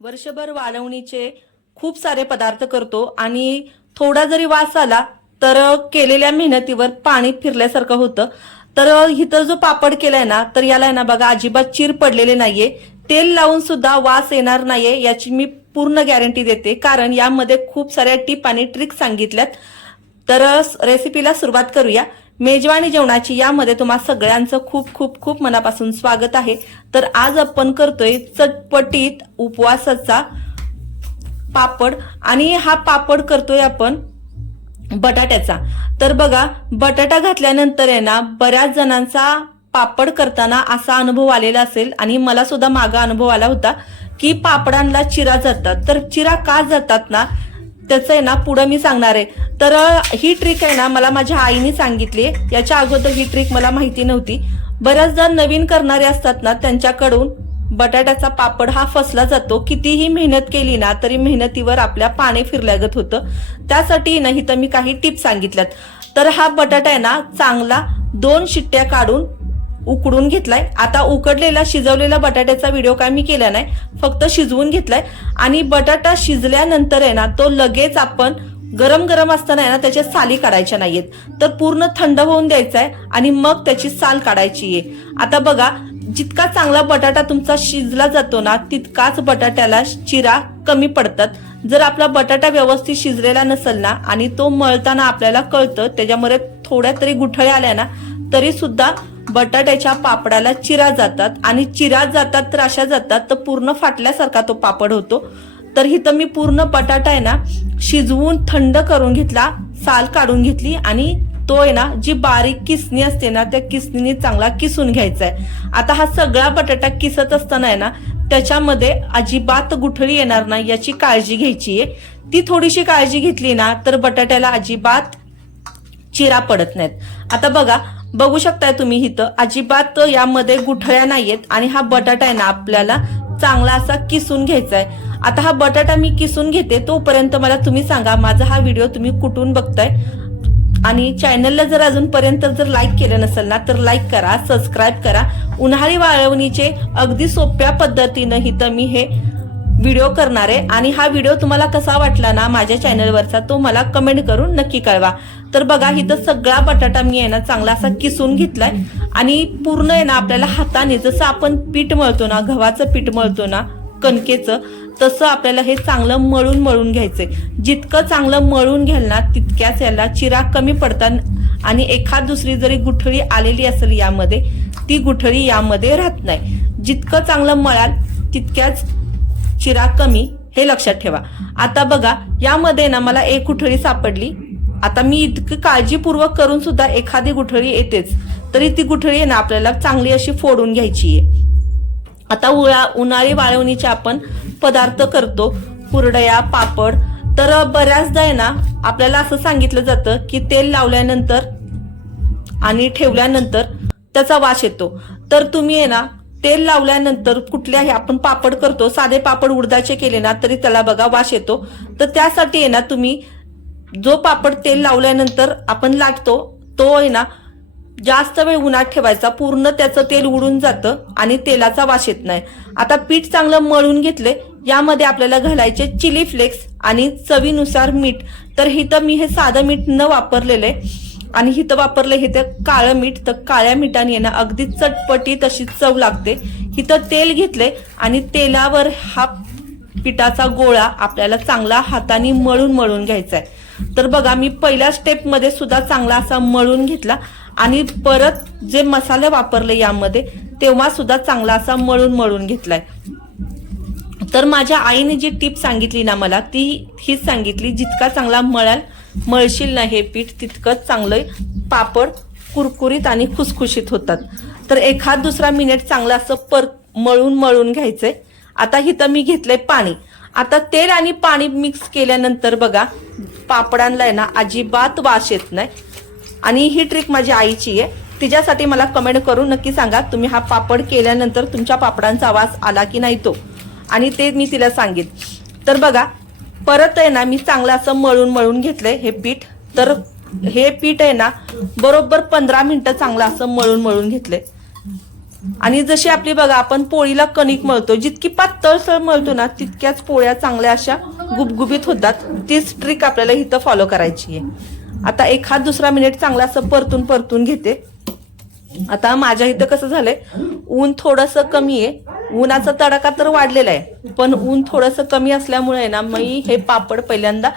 वर्षभर वाळवणीचे खूप सारे पदार्थ करतो आणि थोडा जरी वास आला तर केलेल्या मेहनतीवर पाणी फिरल्यासारखं होतं. तर इथं जो पापड केलाय ना तर याला आहे ना बघा अजिबात चीर पडलेले नाहीये. तेल लावून सुद्धा वास येणार नाहीये याची मी पूर्ण गॅरंटी देते. कारण यामध्ये खूप साऱ्या टिप आणि ट्रिक सांगितल्यात. तर रेसिपीला सुरुवात करूया. मेजवानी जेवणाची यामध्ये तुम्हा सगळ्यांचं खूप खूप खूप मनापासून स्वागत आहे. तर आज आपण करतोय चटपटीत उपवासाचा पापड आणि हा पापड करतोय आपण बटाट्याचा. तर बघा बटाटा घातल्यानंतर आहे ना बऱ्याच जणांचा पापड करताना असा अनुभव आलेला असेल आणि मला सुद्धा मागा अनुभव आला होता की पापडांना चिरा जातात. तर चिरा का जातात ना त्याचं आहे ना पुढं मी सांगणार आहे. तर ही ट्रिक आहे ना मला माझ्या आईने सांगितली. याच्या अगोदर ही ट्रिक मला माहिती नव्हती. बऱ्याचदा नवीन करणारे असतात ना त्यांच्याकडून बटाट्याचा पापड हा फसला जातो. कितीही मेहनत केली ना तरी मेहनतीवर आपल्या पाणी फिरल्यागत होतं. त्यासाठी ना इथं मी काही टिप्स सांगितल्यात. तर हा बटाटा आहे ना चांगला दोन शिट्ट्या काढून उकडून घेतलाय. आता उकडलेला शिजवलेला बटाट्याचा व्हिडिओ काय मी केला नाही. फक्त शिजवून घेतलाय. आणि बटाटा शिजल्यानंतर आहे ना तो लगेच आपण गरम गरम असताना आहे ना त्याच्या साली काढायच्या नाहीयेत. तर पूर्ण थंड होऊन द्यायचा आहे आणि मग त्याची साल काढायची आहे आता बघा जितका चांगला बटाटा तुमचा शिजला जातो ना तितकाच बटाट्याला चिरा कमी पडतात. जर आपला बटाटा व्यवस्थित शिजलेला नसेल ना आणि तो मळताना आपल्याला कळतं त्याच्यामध्ये थोड्या तरी गुठळ्या आल्या ना तरी सुद्धा बटाट्याच्या पापडाला चिरा जातात आणि चिरा जातात तर अशा जातात तर पूर्ण फाटल्यासारखा तो पापड होतो. तर इथं मी पूर्ण बटाटा आहे ना शिजवून थंड करून घेतला साल काढून घेतली आणि तो आहे ना जी बारीक किसणी असते ना त्या किसणीने चांगला किसून घ्यायचा आहे आता हा सगळा बटाटा किसत असताना आहे ना त्याच्यामध्ये अजिबात गुठळी येणार नाही याची काळजी घ्यायची आहे. ती थोडीशी काळजी घेतली ना तर बटाट्याला अजिबात चिरा पडत नाहीत. आता बघा बघू शकताय तुम्ही इथं. अजिबात यामध्ये गुठळ्या नाहीयेत आणि हा बटाटा आहे ना आपल्याला चांगला असा किसून घ्यायचा आहे आता हा बटाटा मी किसून घेते तोपर्यंत मला तुम्ही सांगा माझा हा व्हिडिओ तुम्ही कुठून बघताय? आणि चॅनलला जर अजूनपर्यंत जर लाईक केलं नसेल ना तर लाईक करा सबस्क्राईब करा. उन्हाळी वाळवणीचे अगदी सोप्या पद्धतीनं इथं मी हे व्हिडिओ करणार. आहे आणि हा व्हिडिओ तुम्हाला कसा वाटला ना माझ्या चॅनलवरचा तो मला कमेंट करून नक्की कळवा. तर बघा इथं सगळा बटाटा मी आहे ना चांगला असा किसून घेतलाय. आणि पूर्ण आहे ना आपल्याला हाताने जसं आपण पीठ मळतो ना गव्हाचं पीठ मळतो ना कणकेचं तसं आपल्याला हे चांगलं मळून मळून घ्यायचंय. जितकं चांगलं मळून घ्याल ना तितक्याच याला चिरा कमी पडतात. आणि एखाद दुसरी जरी गुठळी आलेली असेल यामध्ये ती गुठळी यामध्ये राहत नाही. जितकं चांगलं मळाल तितक्याच चिरा कमी हे लक्षात ठेवा. आता बघा यामध्ये ना मला एक गुठळी सापडली. आता मी इतकी काळजीपूर्वक करून सुद्धा एखादी गुठळी येतेच तरी ती गुठळी आहे ना आपल्याला चांगली अशी फोडून घ्यायची आहे. आता उळा उन्हाळी वाळवणीचे आपण पदार्थ करतो कुरडया पापड. तर बऱ्याचदा आहे ना आपल्याला असं सांगितलं जातं की तेल लावल्यानंतर आणि ठेवल्यानंतर त्याचा वास येतो. तर तुम्ही आहे ना तेल लावल्यानंतर कुठल्याही आपण पापड करतो साधे पापड उडदाचे केले ना तरी त्याला बघा वास येतो. तर त्यासाठी आहे ना तुम्ही जो पापड तेल लावल्यानंतर आपण लाटतो तो आहे ना जास्त वेळ उन्हात ठेवायचा पूर्ण त्याचं तेल उडून जातं आणि तेलाचा वास येत नाही. आता पीठ चांगलं मळून घेतले यामध्ये आपल्याला घालायचे चिली फ्लेक्स आणि चवीनुसार मीठ. तर इथं मी हे साधं मीठ न वापरलेले आणि इथं वापरलं हे तर काळं मीठ तर काळ्या मिठाने आहे ना अगदी चटपटी तशी चव लागते. इथं तेल घेतले आणि तेलावर हा पिठाचा गोळा आपल्याला चांगला हाताने मळून मळून घ्यायचा आहे. तर बघा मी पहिल्या स्टेपमध्ये सुद्धा चांगला असा मळून घेतला. आणि परत जे मसाले वापरले यामध्ये तेव्हा सुद्धा चांगला असा मळून मळून घेतलाय. तर माझ्या आईने जी टीप सांगितली ना मला ती हीच सांगितली जितका चांगला मळाल मळशील ना हे पीठ तितकंच चांगलं पापड कुरकुरीत आणि खुसखुशीत होतात. तर एखाद दुसरा मिनिट चांगलं असं पर मळून मळून घ्यायचंय. आता इथं मी घेतलंय पाणी. आता तेल आणि पाणी मिक्स केल्यानंतर बघा पापडांना आहे ना अजिबात वास येत नाही. आणि ही ट्रिक माझी आईची आहे. तिच्यासाठी मला कमेंट करून नक्की सांगा तुम्ही हा पापड केल्यानंतर तुमच्या पापडांचा वास आला की नाही तो? आणि ते मी तिला सांगेन. तर बघा परत आहे ना मी चांगलं असं मळून मळून घेतलंय हे पीठ. तर हे पीठ आहे ना बरोबर पंधरा मिनिटं चांगलं असं मळून मळून घेतलंय. आणि जशी आपली बघा आपण पोळीला कणिक मळतो जितकी पातळसळ मळतो ना तितक्याच पोळ्या चांगल्या अशा गुबगुबीत होतात. तीच ट्रिक आपल्याला इथं फॉलो करायची आहे. आता एखाद दुसरा मिनिट चांगला असं परतून परतून घेते. आता माझ्या इथं कसं झालंय ऊन थोडस कमी आहे. उन्हाचा तडाखा तर वाढलेला आहे पण ऊन थोडस कमी असल्यामुळे ना मी हे पापड पहिल्यांदा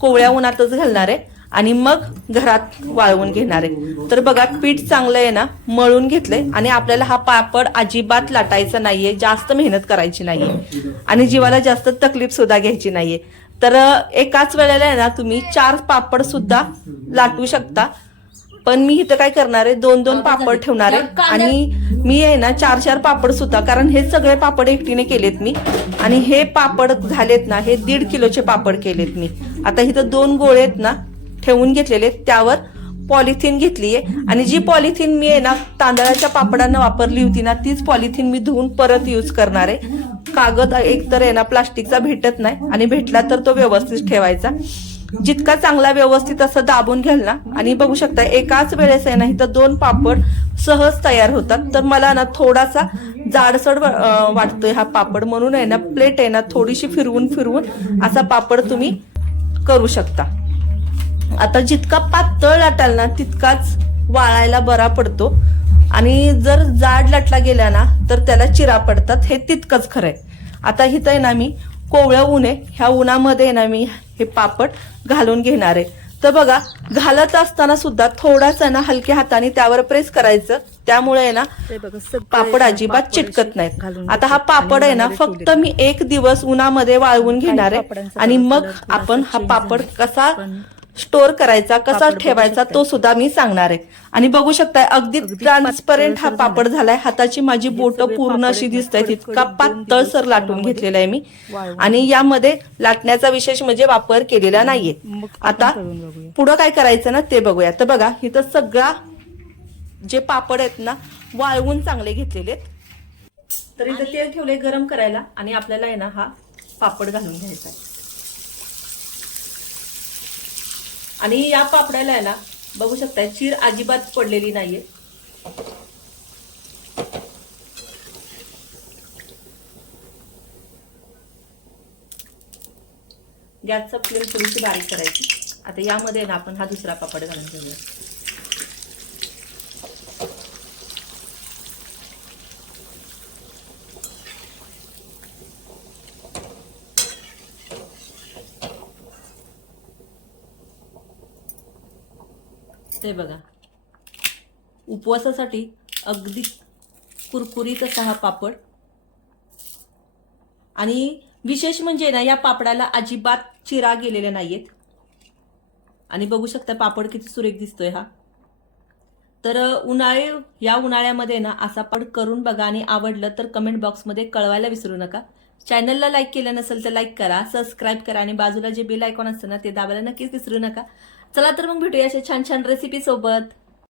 कोवळ्या उन्हातच घालणार आहे. आणि मग घरात वाळवून घेणार आहे. तर बघा पीठ चांगलं आहे ना मळून घेतलंय आणि आपल्याला हा पापड अजिबात लाटायचा नाहीये जास्त मेहनत करायची नाहीये. आणि जीवाला जास्त तकलीफ सुद्धा घ्यायची नाहीये. तर एकाच वेळेला आहे ना तुम्ही चार पापड सुद्धा लाटू शकता. पण मी इथं काय करणार आहे दोन दोन पापड ठेवणार आहे. आणि मी आहे ना चार चार पापड सुद्धा कारण हे सगळे पापड एकटीने केलेत मी. आणि हे पापड झालेत ना हे दीड किलोचे पापड केलेत मी. आता इथं दोन गोळे आहेत ना ठेवून घेतलेले त्यावर पॉलिथिन घेतली आहे आणि जी पॉलिथिन मी आहे ना तांदळाच्या पापडांना वापरली होती ना तीच पॉलिथिन मी धुवून परत यूज करणार आहे. कागद एकतर आहे ना प्लास्टिकचा भेटत नाही. आणि भेटला तर तो व्यवस्थित ठेवायचा. जितका चांगला व्यवस्थित असं दाबून घ्याल ना आणि बघू शकता एकाच वेळेस आहे ना इथं दोन पापड सहज तयार होतात. तर मला ना थोडासा जाडसड वा- वाटतोय हा पापड. म्हणून आहे ना प्लेट आहे ना थोडीशी फिरवून फिरवून असा पापड तुम्ही करू शकता. आता जितका पातळ लाटाल ना तितकाच वाळायला बरा पडतो. आणि जर जाड लाटला गेला ना तर त्याला चिरा पडतात. हे तितकंच खरंय. आता इथं आहे ना मी कोवळं ऊन आहे. ह्या उन्हामध्ये आहे ना मी हे पापड घालून घेणार आहे. तर बघा घालत असताना सुद्धा थोडासा ना हलक्या हाताने त्यावर प्रेस करायचं. त्यामुळे आहे ना पापड अजिबात चिटकत नाहीत. आता हा पापड आहे ना फक्त मी एक दिवस उन्हामध्ये वाळवून घेणार आहे. आणि मग आपण हा पापड कसा स्टोर करायचा कसा ठेवायचा तो सुद्धा मी सांगणार आहे. आणि बघू शकताय अगदी ट्रान्सपरंट हा पापड झालाय. हाताची माझी बोट पूर्ण अशी दिसत आहेत इतका पातळसर लाटून घेतलेला आहे मी. आणि यामध्ये लाटण्याचा विशेष म्हणजे वापर केलेला नाहीये. आता पुढं काय करायचं ना ते बघूया. तर बघा इथं सगळा जे पापड आहेत ना वाळवून चांगले घेतलेले आहेत. तर इथं तेल ठेवले गरम करायला आणि आपल्याला आहे ना हा पापड घालून घ्यायचा आहे. आणि या पापड्याला आहे ना बघू शकताय चीर अजिबात पडलेली नाहीये. गॅसचा फ्लेम थोडीशी बारीक करायची. आता यामध्ये ना आपण हा दुसरा पापड घालून घेऊया. दिसतंय बघा. उपवासासाठी अगदी कुरकुरीत असा हा पापड. आणि विशेष म्हणजे ना या पापडाला अजिबात चिरा गेलेल्या नाहीयेत. आणि बघू शकता पापड किती सुरेख दिसतोय हा. तर उन्हाळे या उन्हाळ्यामध्ये ना असा पापड करून बघा आणि आवडलं तर कमेंट बॉक्समध्ये कळवायला विसरू नका. चॅनलला लाईक केलं नसेल तर लाईक करा सबस्क्राईब करा आणि बाजूला जे बेल आयकॉन असतं ना ते दाबायला नक्कीच विसरू नका. चला तर मग भेटूया अशा छान छान रेसिपी सोबत.